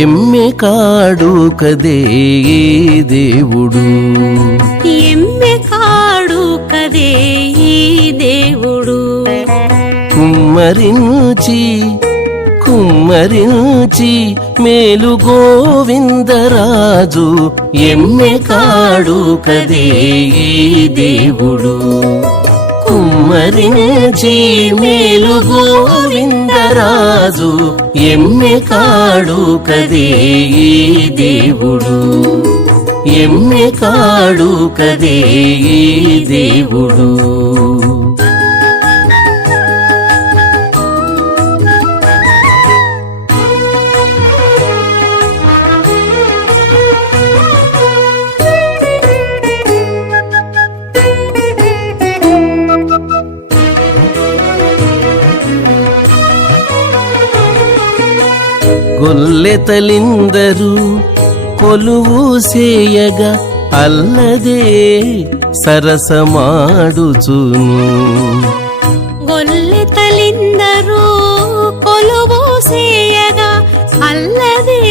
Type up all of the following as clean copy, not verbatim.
ఎమ్మె కాడు కదే దేవుడు, ఎమ్మె కాడు కదే దేవుడు. కుమ్మరించి కుమ్మరించి మేలు గోవిందరాజు, ఎమ్మె కాడు కదే దేవుడు. కుమ్మరించి మేలు గోవిందరాజు, ఎమ్మె కాడు కదే దేవుడు. ఎమ్మె కాడు కదే దేవుడు. గొల్లెతలిందరు కొలువు సేయగా, అల్లదే సరసమాడుచును. గొల్లెతలిందరు కొలువు సేయగా, అల్లదే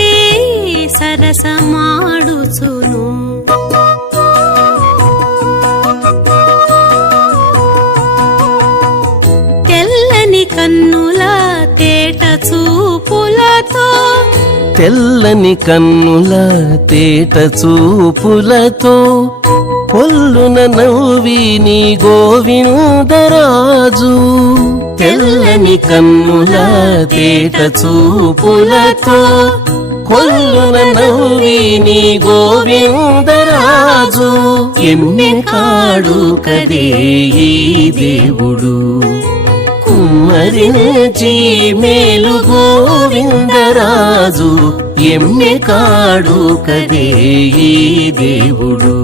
సరసమాడుచును. తెల్లని కన్నుల తేట చూపులతో, తెల్లని కన్నుల తేట చూపులతో, పొల్లున నవ్విని గోవిందరాజు. తెల్లని కన్నుల తేట చూపులతో, కొల్లున నవ్విని గోవిందరాజు, ఎమ్మె కాడు కదే దేవుడు. కుమ్మరించి మేలు గోవిందరాజు, ఎమ్మె కాడు కదే దేవుడు.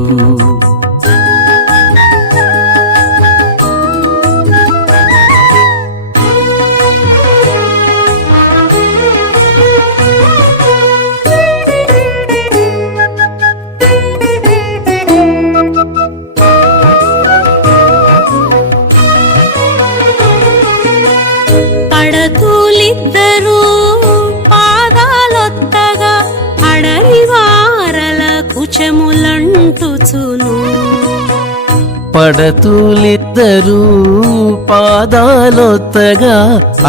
పడతులిద్దరూ పాదాలొత్తగా, అడవి వారల కుచములంటుచును. పడతులిద్దరూ పాదాలొత్తగా,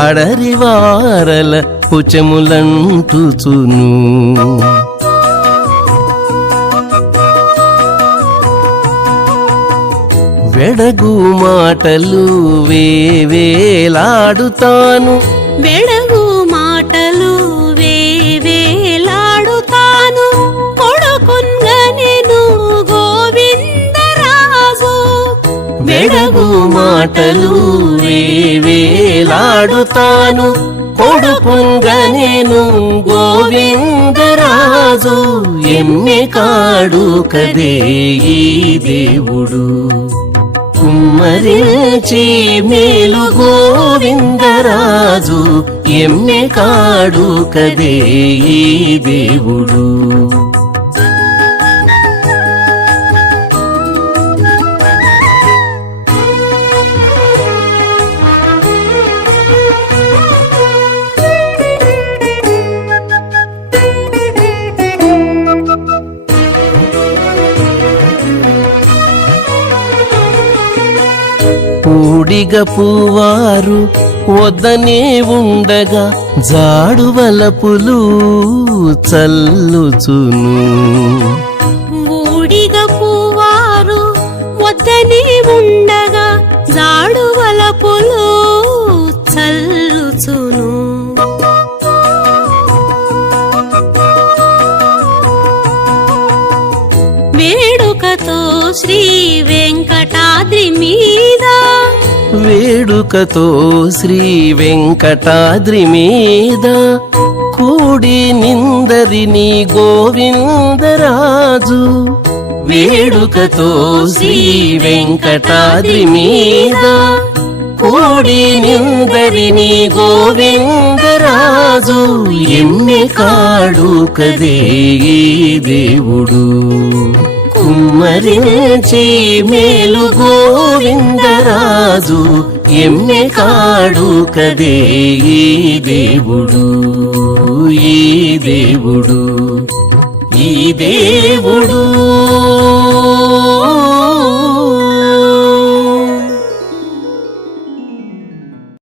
అడరి వారల కుచములంటుచును. వెడగు మాటలు వేవేలాడుతాను, వెడగు మాటలు వేవేలాడుతాను. కొడుకున్గనెను గోవిందరాజు, వెడగు మాటలు వేవేలాడుతాను. కొడుకుంగనెను గోవిందరాజు, ఎమ్మె కాడు కదే దేవుడు. కుమ్మరించి మేలు గోవిందరాజు, ఎమ్మె కాడు కదే దేవుడు. పూడిగ పూవారు వద్దనే ఉండగా, జాడువలపులు చల్లుచును. ఊడిగ పూవారు వద్దనే ఉండగా, జాడువలపులు చల్లుచును. వేడుకతో శ్రీ వెంకటాద్రి మీద, వేడుకతో శ్రీ వెంకటాద్రి మీద, కూడి నిందరిని గోవిందరాజు. వేడుకతో శ్రీ వెంకటాద్రి మీద, కూడి నిందరిని గోవిందరాజు, ఎమ్మె కాడు కదే దేవుడు. కుమ్మరించి మేలు గోవిందరాజు, ఎమ్మె కాడు కదే ఈ దేవుడు ఈ దేవుడు ఈ దేవుడు